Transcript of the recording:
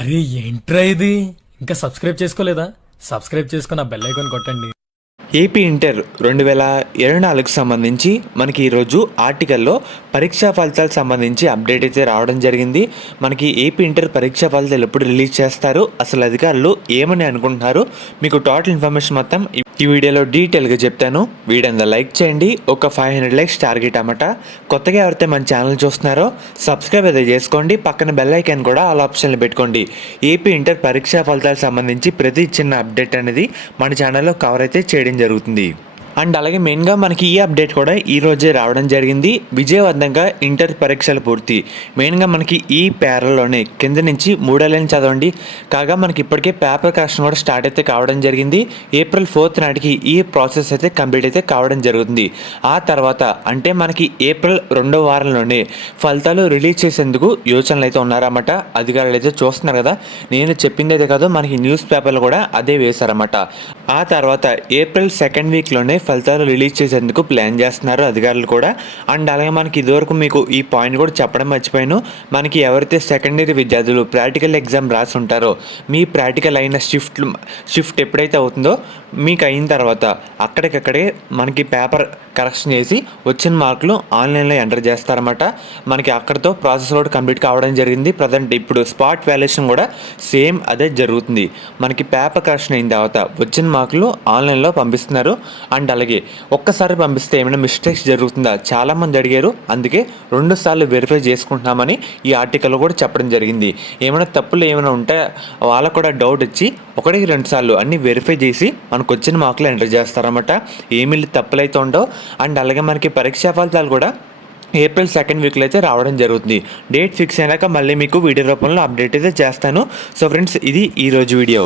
అరే ఏంట్రా ఇది? ఇంకా సబ్స్క్రైబ్ చేసుకోలేదా? సబ్స్క్రైబ్ చేసుకుని ఆ బెల్ ఐకాన్ కొట్టండి. ఏపీ ఇంటర్ 2024కు సంబంధించి మనకి ఈరోజు ఆర్టికల్లో పరీక్షా ఫలితాలకు సంబంధించి అప్డేట్ అయితే రావడం జరిగింది. మనకి ఏపీ ఇంటర్ పరీక్షా ఫలితాలు ఎప్పుడు రిలీజ్ చేస్తారు, అసలు అధికారులు ఏమని అనుకుంటున్నారు, మీకు టోటల్ ఇన్ఫర్మేషన్ మొత్తం ఈ వీడియోలో డీటెయిల్గా చెప్తాను. వీడియో లైక్ చేయండి. ఒక 500 లైక్స్ టార్గెట్ అన్నమాట. కొత్తగా ఎవరైతే మన ఛానల్ చూస్తున్నారో సబ్స్క్రైబ్ అయితే చేసుకోండి. పక్కన బెల్ ఐకాన్ కూడా ఆల్ ఆప్షన్లు పెట్టుకోండి. ఏపీ ఇంటర్ పరీక్షా ఫలితాలకు సంబంధించి ప్రతి చిన్న అప్డేట్ అనేది మన ఛానల్లో కవర్ అయితే చేయడం జరుగుతుంది. అండ్ అలాగే మెయిన్గా మనకి ఈ అప్డేట్ కూడా ఈ రోజే రావడం జరిగింది. విజయవంతంగా ఇంటర్ పరీక్షలు పూర్తి. మెయిన్గా మనకి ఈ పేర్లలోనే కింద నుంచి 3 లైన్ చదవండి. కాగా మనకి ఇప్పటికే పేపర్ కరెక్షన్ కూడా స్టార్ట్ అయితే కావడం జరిగింది. April 4th నాటికి ఈ ప్రాసెస్ అయితే కంప్లీట్ అయితే కావడం జరుగుతుంది. ఆ తర్వాత అంటే మనకి ఏప్రిల్ 2వ వారంలోనే ఫలితాలు రిలీజ్ చేసేందుకు యోచనలు అయితే ఉన్నారన్నమాట. అధికారులు అయితే చూస్తున్నారు కదా, నేను చెప్పింది అయితే కాదు, మనకి న్యూస్ పేపర్లు కూడా అదే వేశారన్నమాట. ఆ తర్వాత April 2nd వీక్లోనే ఫలితాలు రిలీజ్ చేసేందుకు ప్లాన్ చేస్తున్నారు అధికారులు కూడా. అండ్ అలాగే మనకి ఇదివరకు మీకు ఈ పాయింట్ కూడా చెప్పడం మర్చిపోయాను. మనకి ఎవరైతే సెకండ్ ఇయర్ విద్యార్థులు ప్రాక్టికల్ ఎగ్జామ్ రాసి ఉంటారో, మీ ప్రాక్టికల్ అయిన షిఫ్ట్ ఎప్పుడైతే అవుతుందో మీకు అయిన తర్వాత అక్కడికక్కడే మనకి పేపర్ కరెక్షన్ చేసి వచ్చిన మార్కులు ఆన్లైన్లో ఎంటర్ చేస్తారన్నమాట. మనకి అక్కడితో ప్రాసెస్ కూడా కంప్లీట్ కావడం జరిగింది. ప్రజెంట్ ఇప్పుడు స్పాట్ వాల్యుయేషన్ కూడా సేమ్ అదే జరుగుతుంది. మనకి పేపర్ కరెక్షన్ అయిన తర్వాత వచ్చిన మార్కులు ఆన్లైన్లో పంపిస్తున్నారు. అండ్ అలాగే ఒక్కసారి పంపిస్తే ఏమైనా మిస్టేక్స్ జరుగుతుందా చాలామంది అడిగారు. అందుకే 2 సార్లు వెరిఫై చేసుకుంటున్నామని ఈ ఆర్టికల్లో కూడా చెప్పడం జరిగింది. ఏమైనా తప్పులు ఏమైనా ఉంటే వాళ్ళకు కూడా డౌట్ వచ్చి 1-2 సార్లు అన్ని వెరిఫై చేసి మనకు వచ్చిన మార్కులు ఎంటర్ చేస్తారన్నమాట. ఏమి తప్పులు అయితే ఉండవు. అండ్ అలాగే మనకి పరీక్షా ఫలితాలు కూడా April 2nd వీక్లో అయితే రావడం జరుగుతుంది. డేట్ ఫిక్స్ అయినాక మళ్ళీ మీకు వీడియో రూపంలో అప్డేట్ అయితే చేస్తాను. సో ఫ్రెండ్స్, ఇది ఈరోజు వీడియో.